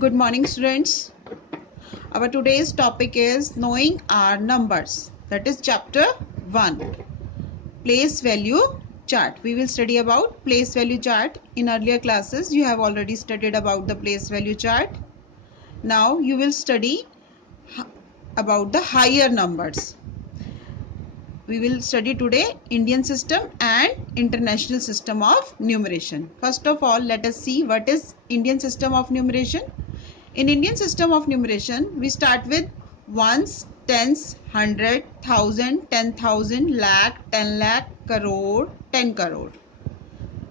Good morning, students. Our today's topic is knowing our numbers. That is chapter 1, place value chart. We will study about place value chart. In earlier classes, you have already studied about the place value chart. Now you will study about the higher numbers. We will study today Indian system and international system of numeration. First of all, let us see what is Indian system of numeration. In Indian system of numeration, we start with ones, tens, hundred, thousand, 10,000, lakh, 10 lakh, crore, 10 crore.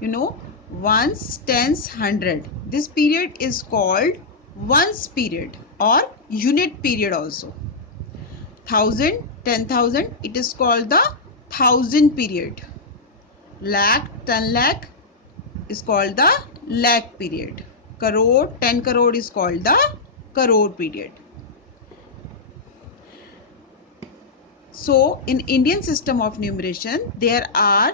You know, ones, tens, hundred. This period is called ones period or unit period also. Thousand, 10,000, it is called the thousand period. Lakh, 10 lakh is called the lakh period. Crore, 10 crore is called the crore period. So, in Indian system of numeration, there are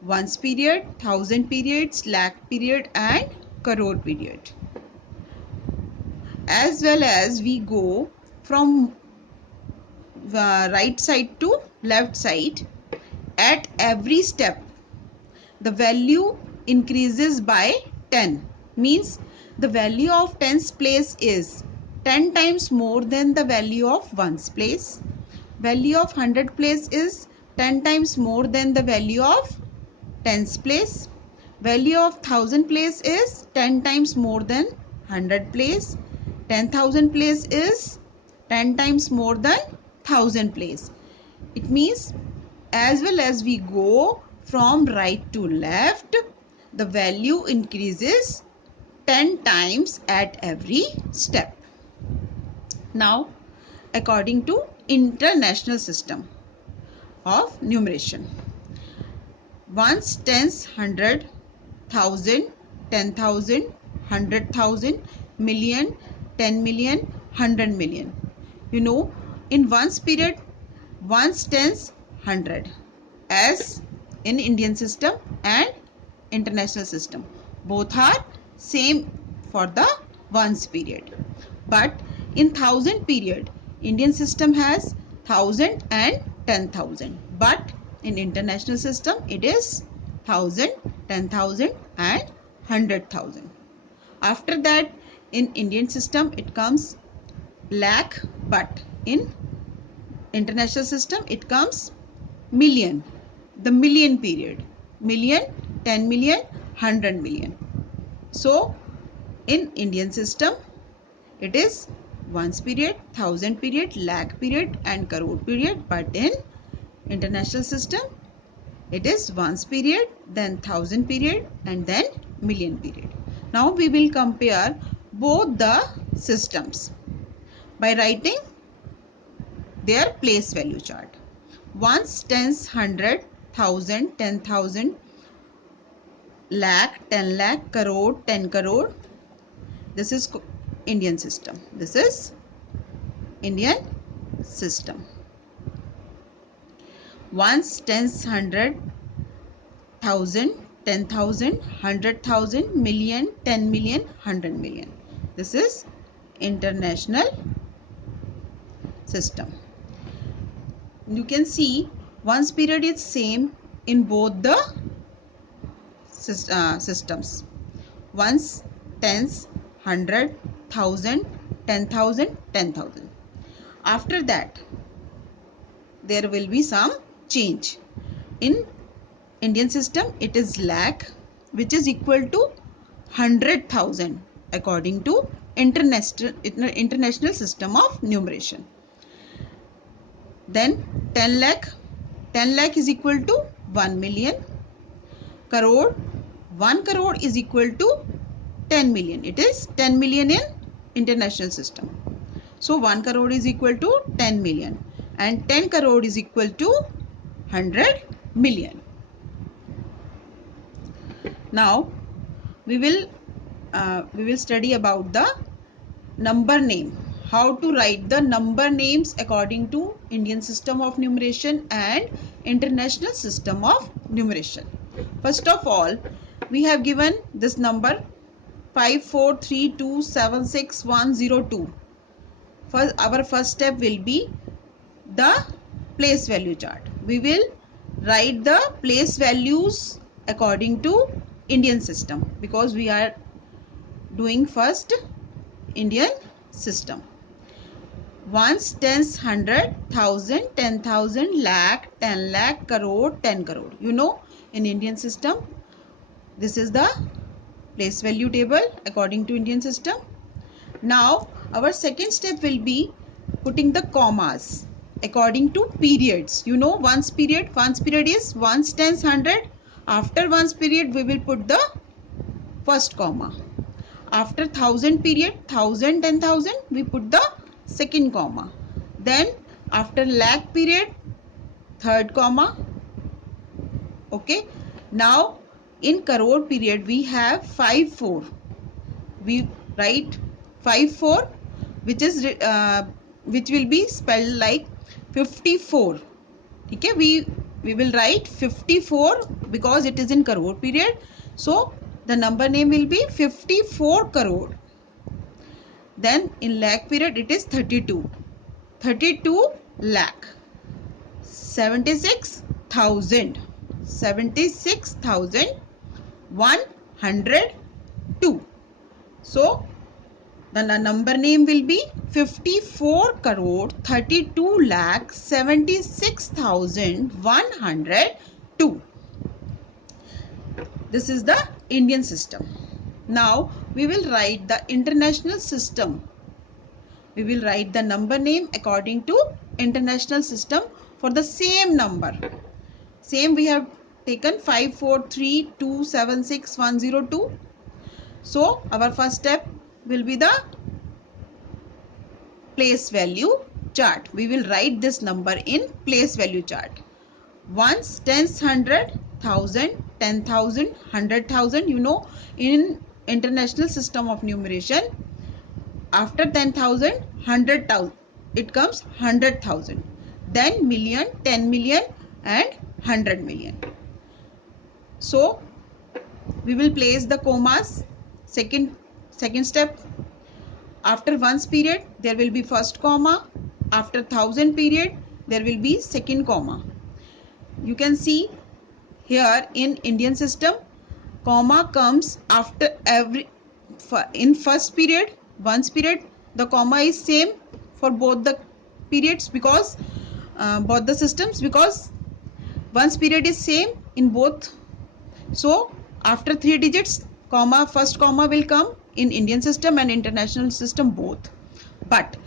ones period, thousand periods, lakh period and crore period. As well as we go from right side to left side, at every step, the value increases by 10. Means the value of tens place is 10 times more than the value of ones place. Value of hundred place is 10 times more than the value of tens place. Value of thousand place is 10 times more than hundred place. 10,000 place is 10 times more than thousand place. It means as well as we go from right to left, the value increases 10 times at every step. Now, according to international system of numeration, ones, tens, hundred, thousand, 10,000, 100,000, million, 10 million, 100 million. You know, in ones period, ones, tens, hundred, as in Indian system and international system. Both are same for the ones period. But in thousand period, Indian system has 1,000 and 10,000. But in international system, it is 1,000, 10,000 and 100,000. After that, in Indian system, it comes lakh, but in international system, it comes million. The million period. Million, 10 million, 100 million. So, in Indian system, it is ones period, thousand period, lakh period and crore period. But in international system, it is ones period, then thousand period and then million period. Now, we will compare both the systems by writing their place value chart. Ones, tens, hundred, thousand, 10,000, lakh, 10 lakh, crore, 10 crore. This is Indian system. This is Indian system. Ones, tens, hundred, thousand, 10,000, 100,000, million, 10 million, 100 million. This is international system. You can see ones period is same in both the systems. Ones, tens, hundred, thousand, 10,000, 10,000. After that, there will be some change. In Indian system, it is lakh, which is equal to 100,000 according to international system of numeration. Then 10 lakh. 10 lakh is equal to 1 million. Crore. 1 crore is equal to 10 million. It is 10 million in international system. So 1 crore is equal to 10 million. And 10 crore is equal to 100 million. Now we will study about the number name. How to write the number names according to Indian system of numeration and international system of numeration. First of all, we have given this number 543276102. First, our first step will be the place value chart. We will write the place values according to Indian system, because we are doing first Indian system. Ones, tens, hundred, thousand, 10,000, lakh, 10 lakh, crore, 10 crore. You know, in Indian system, this is the place value table according to Indian system. Now, our second step will be putting the commas according to periods. You know, ones period is ones, tens, hundred. After ones period, we will put the first comma. After thousand period, 1,000, 10,000, we put the second comma. Then after lakh period, third comma. Okay. Now in crore period, we have 5-4. We write 5-4, which will be spelled like 54. Okay. We will write 54 because it is in crore period. So the number name will be 54 crore. Then in lakh period, it is 32. 32 lakh. 76,000. 76,102. So the number name will be 54 crore 32 lakh 76,102. This is the Indian system. Now we will write the international system. We will write the number name according to international system for the same number. Same we have taken 543276102. So our first step will be the place value chart. We will write this number in place value chart. Ones, tens, hundred, 1,000, 10,000, 100,000. You know, in international system of numeration, after 10,000, 100,000, it comes 100,000. Then million, 10 million and 100 million. So we will place the commas. Second step, after ones period, there will be first comma. After 1,000 period, there will be second comma. You can see here in Indian system, comma comes after in first period, ones period, the comma is same for both the periods, because both the systems, because ones period is same in both. So after 3 digits, comma, first comma will come in Indian system and international system both. But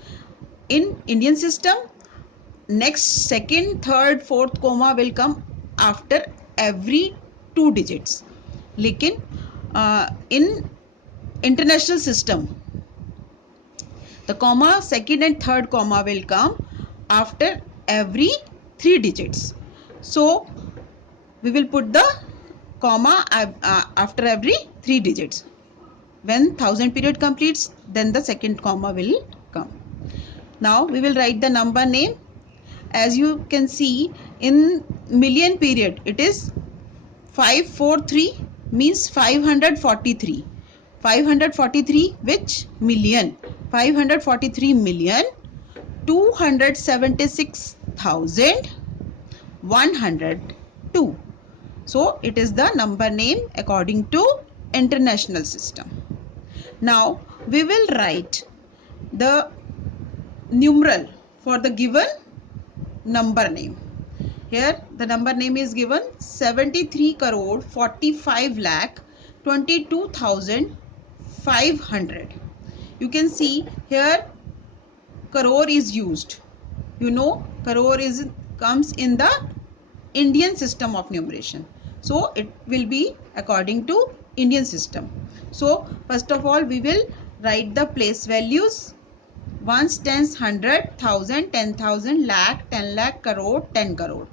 in Indian system, next second, third, fourth comma will come after every 2 digits. Lekin in international system, the comma, second and third comma will come after every 3 digits. So we will put the comma after every 3 digits. When 1,000 period completes, then the second comma will come. Now we will write the number name. As you can see, in million period, it is 543, means 543. 543 which million? 543 million 276,102. So it is the number name according to international system. Now we will write the numeral for the given number name. Here the number name is given 73 crore 45 lakh 22,500. You can see here crore is used. You know, crore comes in the Indian system of numeration. So it will be according to Indian system. So first of all, we will write the place values: ones, tens, 100, 1,000, 10,000, lakh, 10 lakh, crore, 10 crore.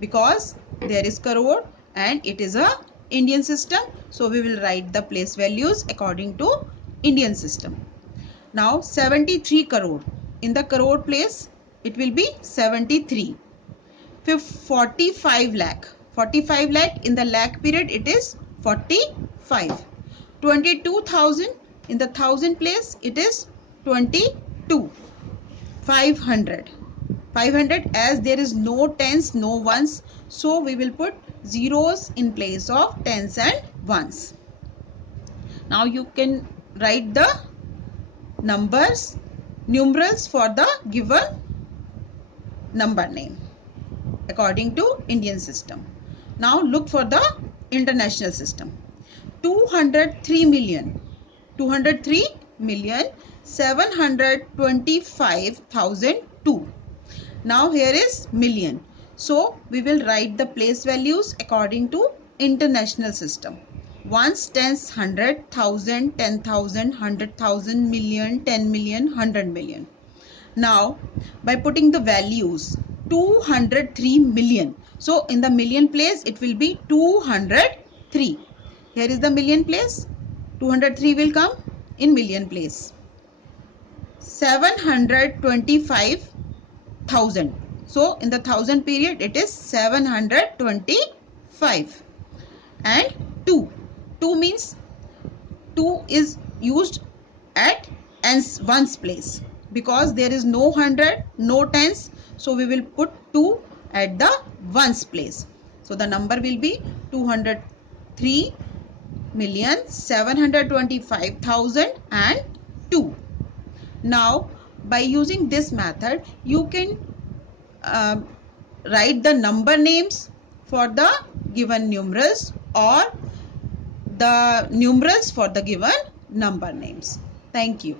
Because there is crore and it is a Indian system, so we will write the place values according to Indian system. Now 73 crore, in the crore place it will be 73. 45 lakh, 45 lakh in the lakh period it is 45. 22,000. In the thousand place it is 22. 500. 500, as there is no tens, no ones, so we will put zeros in place of tens and ones. Now you can write the numerals for the given number name according to Indian system. Now look for the international system. 203,725,002. Now here is million. So we will write the place values according to international system. Ones, tens, hundred, thousand, 10,000, 100,000, million, 10 million, 100 million. Now by putting the values 203 million. So in the million place it will be 203. Here is the million place. 203 will come in million place. 725,000. So in the thousand period it is 725. And 2. 2 means 2 is used at ones place because there is no hundred, no tens. So we will put 2 at the ones place. So the number will be 203,725,002. Now by using this method you can write the number names for the given numerals or the numerals for the given number names. Thank you.